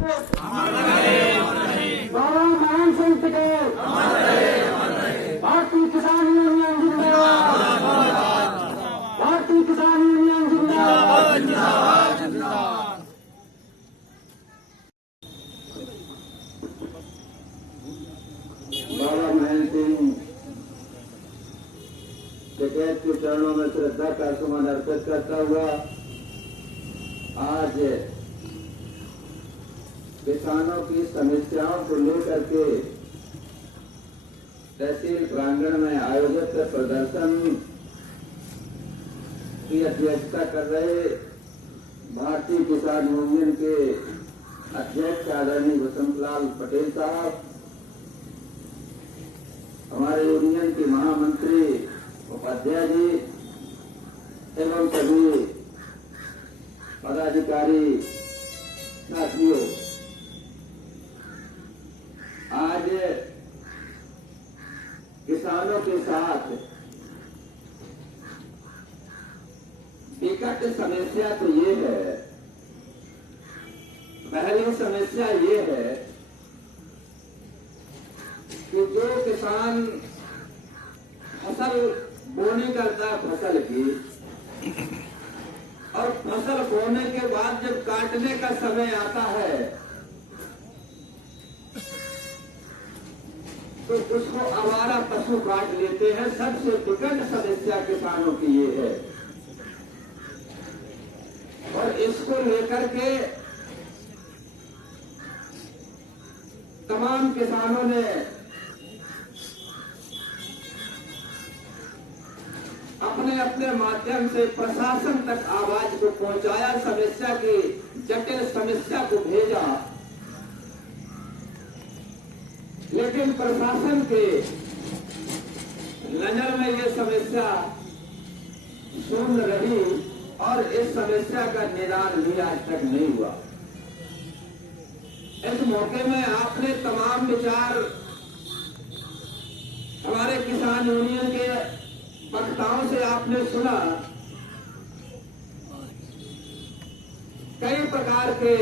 बाबा मान सिंह पटेल, भारतीय किसान यूनियन जिंदाबाद, भारतीय किसान यूनियन जिंदाबाद। बाबा महेंद्र सिंह पटेल के चरणों में श्रद्धा का सुमन अर्पित करता हुआ आज किसानों की समस्याओं को लेकर के तहसील प्रांगण में आयोजित प्रदर्शन की अध्यक्षता कर रहे भारतीय किसान यूनियन के अध्यक्ष आदरणीय वसंतलाल पटेल साहब, हमारे यूनियन के महामंत्री उपाध्याय जी एवं सभी पदाधिकारी साथियों, आज किसानों के साथ विकट समस्या तो ये है, पहली समस्या ये है कि जो किसान फसल बोने करता है फसल की, और फसल बोने के बाद जब काटने का समय आता है तो उसको आवारा पशु काट लेते हैं। सबसे विकट समस्या किसानों की ये है, और इसको लेकर के तमाम किसानों ने अपने अपने माध्यम से प्रशासन तक आवाज को पहुंचाया, समस्या की जटिल समस्या को भेजा, लेकिन प्रशासन के नजर में ये समस्या शून्य रही और इस समस्या का निदान भी आज तक नहीं हुआ। इस मौके में आपने तमाम विचार हमारे किसान यूनियन के वक्ताओं से आपने सुना, कई प्रकार के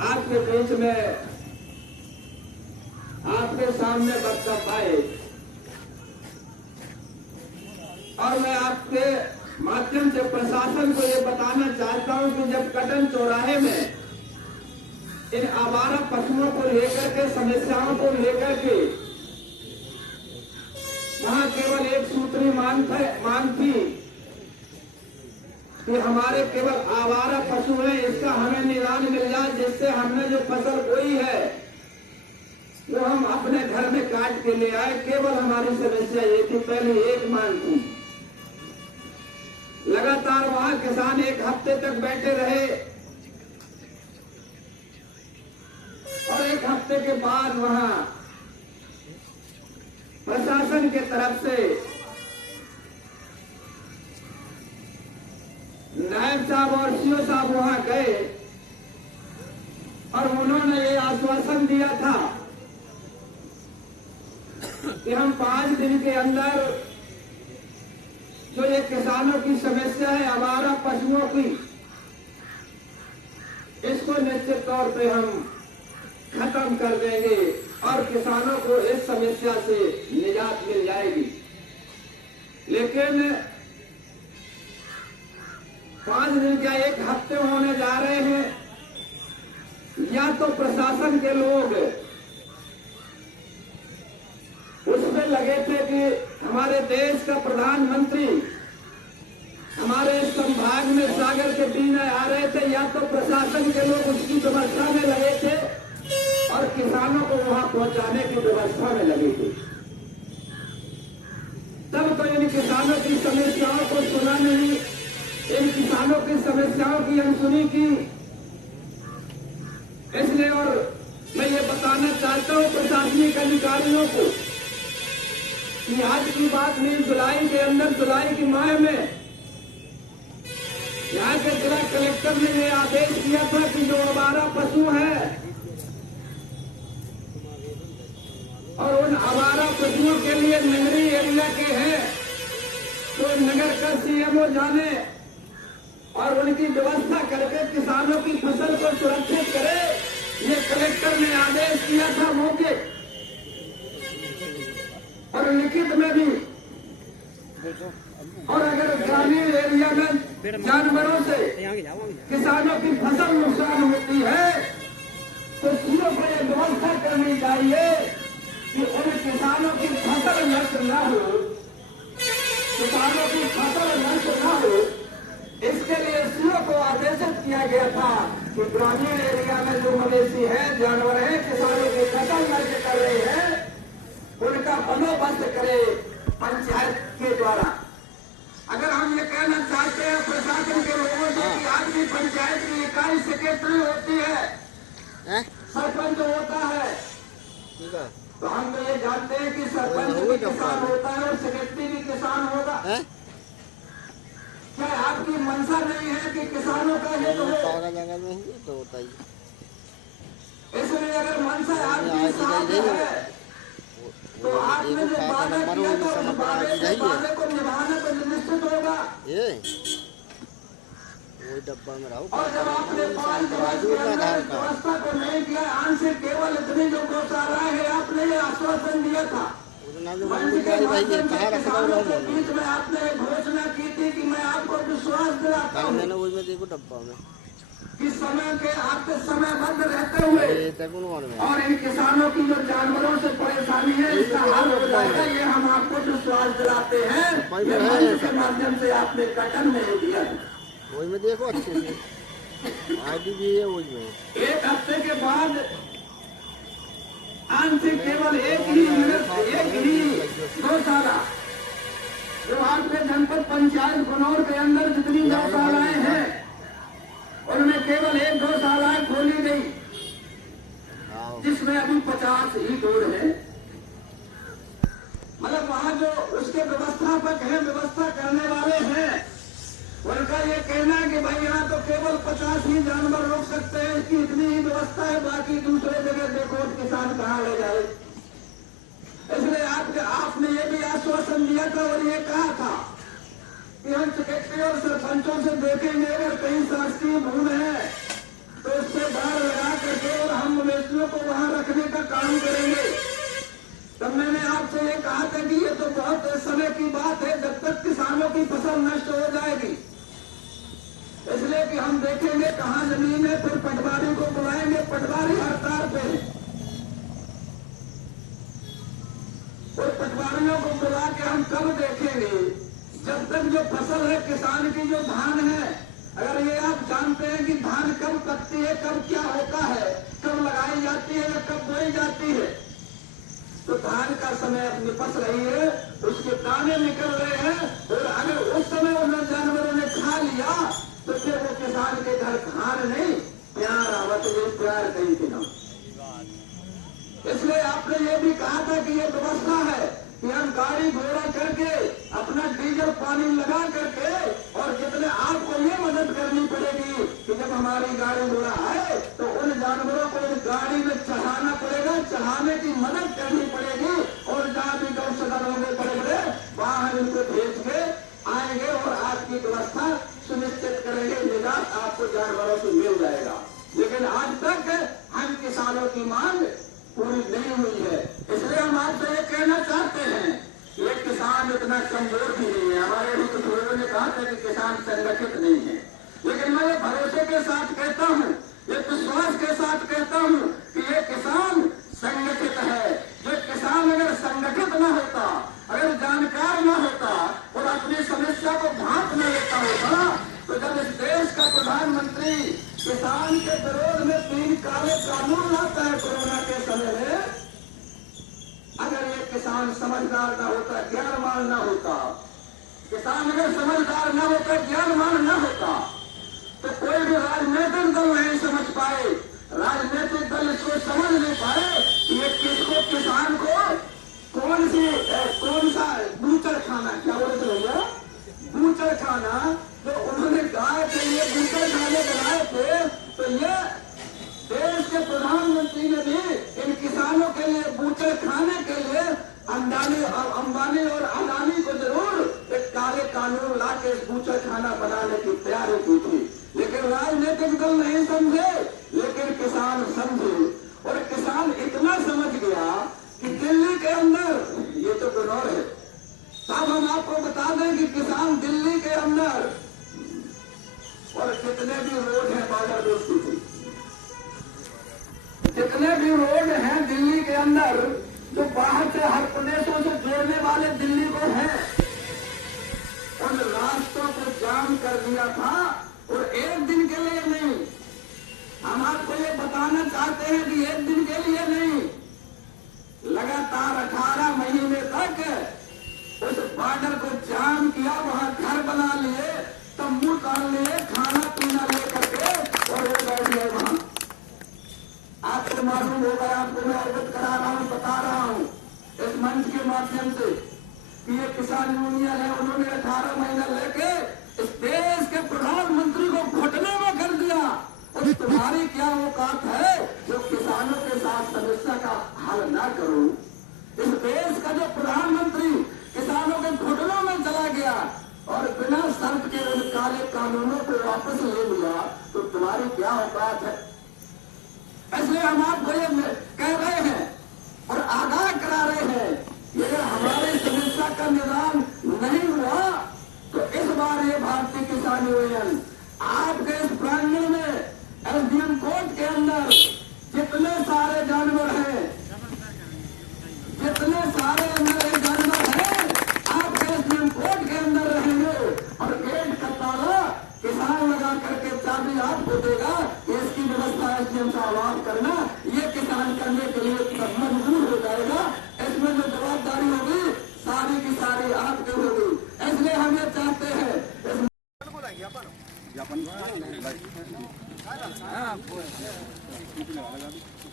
आपके बीच में आपके सामने वक्तव्य आए, और मैं आपके माध्यम से प्रशासन को ये बताना चाहता हूं कि जब कटन चौराहे में इन आवारा पशुओं को लेकर के, समस्याओं को लेकर के वहां केवल एक सूत्री मांग थी कि हमारे केवल आवारा पशु हैं, इसका हमें निदान मिल जाए, जिससे हमने जो फसल बोई है वो हम अपने घर में काट के ले आए। केवल हमारी समस्या ये थी, पहले एक मांग थी। लगातार वहां किसान एक हफ्ते तक बैठे रहे, और एक हफ्ते के बाद वहां प्रशासन के तरफ से नायब साहब और सीओ साहब वहां गए, और उन्होंने ये आश्वासन दिया था कि हम 5 दिन के अंदर जो ये किसानों की समस्या है आवारा पशुओं की, इसको निश्चित तौर पे हम खत्म कर देंगे और किसानों को इस समस्या से निजात मिल जाएगी। लेकिन 5 दिन क्या 1 हफ्ते होने जा रहे हैं, या तो प्रशासन के लोग उसमें लगे थे कि हमारे देश का प्रधानमंत्री हमारे संभाग में सागर के पीने आ रहे थे, या तो प्रशासन के लोग उसकी व्यवस्था में लगे थे और किसानों को वहां पहुंचाने की व्यवस्था में लगे थे। तब तो इन किसानों की समस्याओं को सुना नहीं, इन किसानों की समस्याओं की अनसुनी की। इसलिए और मैं ये बताना चाहता हूं प्रशासनिक अधिकारियों को कि आज की बात नहीं, जुलाई के अंदर, जुलाई की माह में यहाँ के जिला कलेक्टर ने ये आदेश दिया था कि जो आवारा पशु है और उन आवारा पशुओं के लिए नगरीय एरिया के हैं तो नगर का सीएमओ जाने और उनकी व्यवस्था करके किसानों की फसल को सुरक्षित करे, ये कलेक्टर ने आदेश किया था मौके और लिखित में भी। और अगर ग्रामीण एरिया में जानवरों से किसानों की फसल नुकसान होती है तो सीओ को यह व्यवस्था करनी चाहिए कि उन किसानों की फसल नष्ट न हो, किसानों की फसल नष्ट न हो। इसके लिए सीओ को आदेशित किया गया था कि ग्रामीण एरिया में जो मवेशी है, जानवर है, किसानों की फसल नष्ट कर रहे हैं, उनका बंदोबस्त करे पंचायत के द्वारा। अगर हम ये कहना चाहते हैं प्रशासन के लोगों से कि आज भी पंचायत की इकाई सेक्रेटरी होती है, सरपंच होता है, तो हम तो ये जानते हैं कि सरपंच भी किसान होता है और सेक्रेटरी भी किसान होगा। क्या आपकी मंशा नहीं है कि किसानों का हित हो? इसलिए अगर मंशा आपकी साथ है तो आपने जो वादा किया था उस वादे को निभाना तो निश्चित होगा। डब्बा में रहो। और जब आपने 5 वर्ष के अंदर व्यवस्था को नहीं किया, आंशिक केवल इतनी जो गौशालाएं है, आपने ये आश्वासन दिया था मंच के माध्यम से किसानों के बीच में आपने घोषणा की थी कि मैं आपको विश्वास दिलाता हूँ डब्बा में कि समय के आपके समय बंद रहते हुए और इन किसानों की जो जानवरों से परेशानी है इसका हल हो जाएगा, ये हम आपको विश्वास दिलाते हैं। ये मंच के माध्यम से आपने कटन नहीं दिया। वही में देखो अच्छे से आईडी भी है वही में। 1 हफ्ते के बाद आंशिक केवल एक ही गौशाला जो आपके जनपद पंचायत बनौर के अंदर जितनी गौशालाएं हैं उनमें केवल एक गौशालाएं खोली गई, जिसमें अभी 50 ही दूर है। मतलब वहाँ जो उसके व्यवस्थापक हैं, व्यवस्था करने वाले हैं, उनका ये कहना है कि भाई यहाँ तो केवल 50 ही जानवर रोक सकते हैं, इसकी इतनी ही व्यवस्था है, बाकी दूसरे जगह देखो किसान कहाँ ले जाए। इसलिए आपने ये भी आश्वासन दिया था और ये कहा था कि हम सेक्रेटरी और सरपंचों से देखेंगे अगर कहीं शासकीय भूमि है तो उससे बाहर लगा करके और हम मवेशियों को वहां रखने का काम करेंगे। तब मैंने आपसे ये कहा था कि ये तो बहुत समय की बात है, जब तक किसानों की फसल नष्ट हो जाएगी, इसलिए कि हम देखेंगे कहाँ जमीन है, फिर पटवारी को बुलाएंगे, पटवारी हड़ताल पे, और पटवारियों को बुला के हम कब देखेंगे, जब तक जो फसल है किसान की, जो धान है, अगर ये आप जानते हैं कि धान कब पकती है, कब क्या होता है, कब लगाई जाती है या कब बोई जाती है, तो धान का समय निपस रही है, उसके दाने निकल रहे हैं, और अगर उस समय उन जानवरों ने खा लिया तो फिर वो किसान के घर खान नहीं प्यार आवत, ये प्यार कहीं कि ना। इसलिए आपने ये भी कहा था कि ये व्यवस्था है कि हम गाड़ी घोड़ा करके अपना डीजल पानी लगा करके, और जितने आपको ये मदद करनी पड़ेगी कि जब हमारी गाड़ी घोड़ा आए तो उन जानवरों को इस गाड़ी में चढ़ाना पड़ेगा, चढ़ाने की मदद करनी पड़ेगी, और जहाँ भी गौ सदन होंगे बड़े बड़े वहां हम इनको भेज के आएंगे और आपकी व्यवस्था सुनिश्चित करेंगे, निजात आपको जानवरों से मिल जाएगा। लेकिन आज तक हम किसानों की मांग पूरी नहीं हुई है। इसलिए हम आपसे ये कहना चाहते हैं, ये किसान इतना कमजोर भी नहीं है। हमारे भी कुछ लोगों ने कहा था कि किसान संगठित नहीं है, लेकिन मैं ये भरोसे के साथ कहता हूँ, ये विश्वास के साथ कहता हूँ कि ये किसान संगठित है। जो किसान अगर संगठित न होता, अगर जानकार न होता और अपनी समस्या को भांप न लेता होता, तो जब इस देश का प्रधानमंत्री किसान के विरोध में 3 काले कानून लाता है कोरोना के समय में, अगर ये किसान समझदार न होता, ज्ञानवान न होता, किसान अगर समझदार न होता, ज्ञानवान न होता, तो कोई भी राजनीतिक दल नहीं समझ पाए, राजनीतिक दल इसको समझ नहीं पाए कि ये किसको, किसान को कौन सा बूचर खाना, क्या बोलते भैया, बूचर खाना, तो उन्होंने गाय के लिए बूचर खाने बनाए थे, तो ये देश के प्रधानमंत्री ने भी इन किसानों के लिए बूचर खाने के लिए अंबानी और अडानी को जरूर एक काले कानून ला के वेशभूषा खाना बनाने की तैयारी की थी, लेकिन राजनीतिक दल नहीं समझे, लेकिन किसान समझे। और किसान इतना समझ गया कि दिल्ली के अंदर, ये तो गुनौर है साहब, हम आपको बता दें कि किसान दिल्ली के अंदर और जितने भी रोड हैं बॉर्डर दोस्ती थी, जितने भी रोड हैं दिल्ली के अंदर जो बाहर से हर प्रदेशों से जोड़ने वाले दिल्ली को हैं, उन रास्तों को जाम कर दिया था। और एक दिन के लिए नहीं, हम आपको ये बताना चाहते हैं कि एक दिन के लिए नहीं, लगातार 18 महीने तक उस बॉर्डर को जाम किया, वहां घर बना लिए, तंबू तान लिए, खाना पीना लेकर के और वो बैठ गए वहां। आपको मालूम होगा, आपको मैं अवगत करा रहा हूं, बता रहा हूं इस मंच के माध्यम से कि ये किसान यूनियन है, उन्होंने 18 महीना लेके इस देश के प्रधानमंत्री को घुटने में कर दिया। और तुम्हारी क्या औकात है जो किसानों के साथ समस्या का हल न करो। इस देश का जो प्रधानमंत्री किसानों के घुटनों में चला गया और बिना शर्त के उन काले कानूनों को वापस ले लिया, तो तुम्हारी क्या औकात है। इसलिए हम आपको ये कह रहे हैं और आगाह करा रहे हैं कि अगर हमारी समस्या का निदान नहीं हुआ तो इस बार ये भारतीय किसान यूनियन आपके इस प्रांगण में एसडीएम कोर्ट के अंदर जितने सारे जानवर हैं, जितने सारे अंदर ये जानवर हैं, आपके एसडीएम कोर्ट के अंदर रहेंगे और गेट का ताला किसान लगा करके चाबी आपको देगा। इसकी व्यवस्था एसडीएम साहब आप करना, ये किसान करने के लिए मजबूर हो जाएगा। इसमें जो जवाबदारी होगी सारी की सारी आपकी होगी। इसलिए हम ये चाहते हैं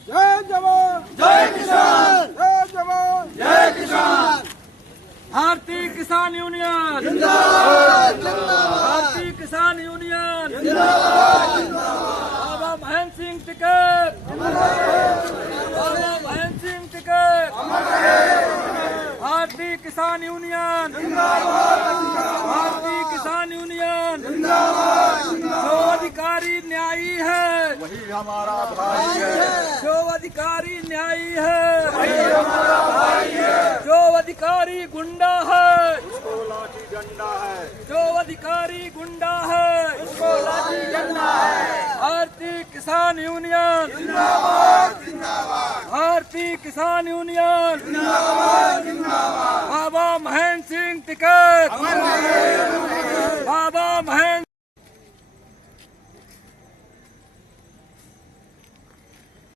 जय जवान जय किसान, जय जवान जय किसान। भारतीय किसान यूनियन जिंदाबाद जिंदाबाद, भारतीय किसान यूनियन जिंदाबाद जिंदाबाद। बाबा महेंद्र सिंह टिकैत, बाबा महेंद्र सिंह टिकैत, भारतीय किसान यूनियन, भारतीय किसान यूनियन, जो अधिकारी न्यायी है वही हमारा भाई है, जो अधिकारी न्यायी है वही हमारा भाई है। जो अधिकारी गुंडा है उसको लाठी डंडा है, जो अधिकारी गुंडा है उसको लाठी डंडा है। भारतीय किसान यूनियन, जिंदाबाद जिंदाबाद, भारतीय किसान यूनियन, जिंदाबाद जिंदाबाद। बाबा महेंद्र सिंह टिकैत, अमर रहे, अमर रहे।